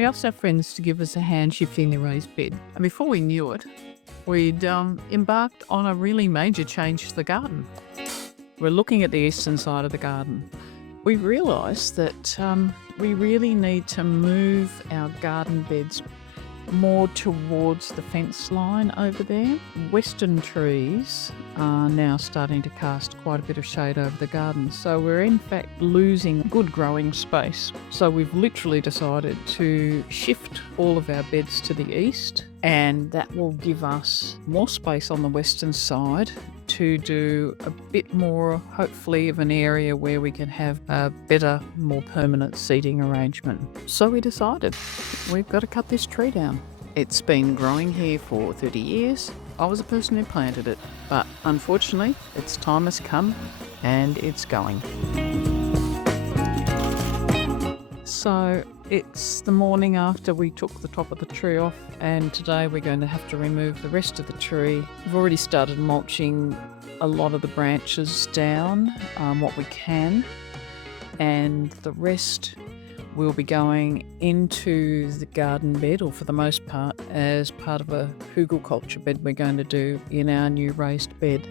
We asked our friends to give us a hand shifting the raised bed. And before we knew it, we'd embarked on a really major change to the garden. We're looking at the eastern side of the garden. We realised that we really need to move our garden beds more towards the fence line over there. Western trees are now starting to cast quite a bit of shade over the garden, so we're in fact losing good growing space. So we've literally decided to shift all of our beds to the east, and that will give us more space on the western side to do a bit more, hopefully, of an area where we can have a better, more permanent seating arrangement. So we decided we've got to cut this tree down. It's been growing here for 30 years. I was the person who planted it, but unfortunately, its time has come and it's going. So it's the morning after we took the top of the tree off, and today we're going to have to remove the rest of the tree. We've already started mulching a lot of the branches down, what we can, and the rest will be going into the garden bed, or for the most part, as part of a hugelkultur bed we're going to do in our new raised bed.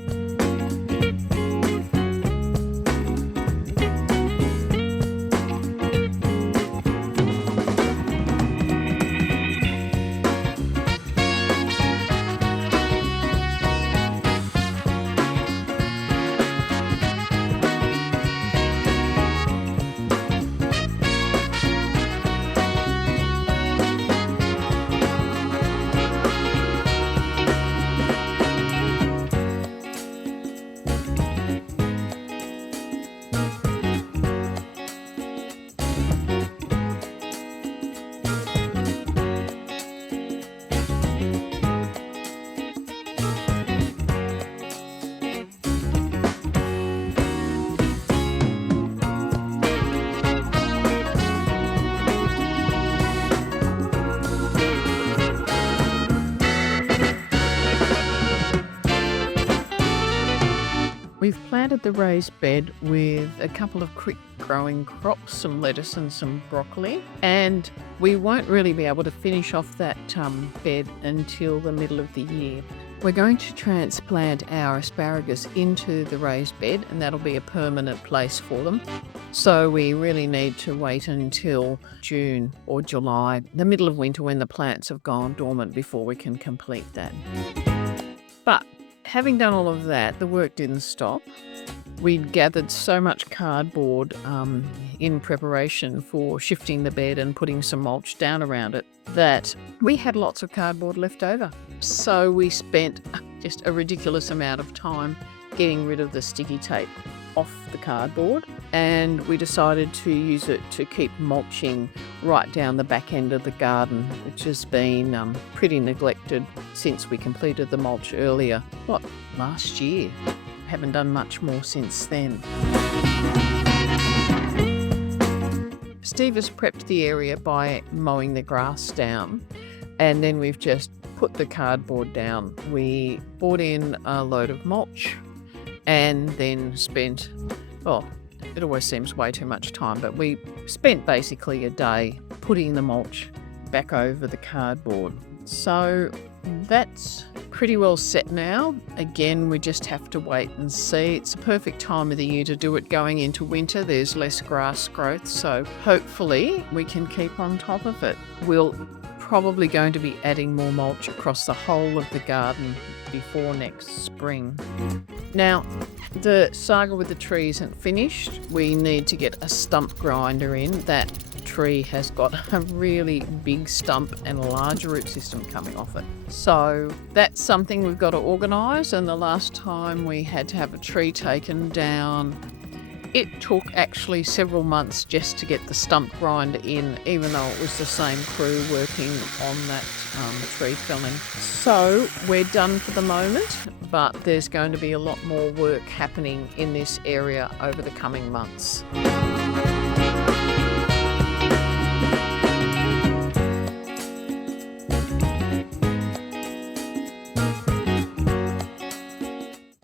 We've planted the raised bed with a couple of quick growing crops, some lettuce and some broccoli, and we won't really be able to finish off that bed until the middle of the year. We're going to transplant our asparagus into the raised bed, and that'll be a permanent place for them. So we really need to wait until June or July, the middle of winter, when the plants have gone dormant, before we can complete that. But having done all of that, the work didn't stop. We'd gathered so much cardboard in preparation for shifting the bed and putting some mulch down around it that we had lots of cardboard left over. So we spent just a ridiculous amount of time getting rid of the sticky tape off the cardboard, and we decided to use it to keep mulching right down the back end of the garden, which has been pretty neglected since we completed the mulch earlier, last year. Haven't done much more since then. Steve has prepped the area by mowing the grass down, and then we've just put the cardboard down. We bought in a load of mulch and then spent, it always seems way too much time, but we spent basically a day putting the mulch back over the cardboard. So that's pretty well set now. Again, we just have to wait and see. It's the perfect time of the year to do it going into winter. There's less grass growth, so hopefully we can keep on top of it. We're probably going to be adding more mulch across the whole of the garden before next spring. Now, the saga with the tree isn't finished. We need to get a stump grinder in. That tree has got a really big stump and a large root system coming off it. So that's something we've got to organise, and the last time we had to have a tree taken down, it took actually several months just to get the stump grinder in, even though it was the same crew working on that tree felling. So we're done for the moment, but there's going to be a lot more work happening in this area over the coming months.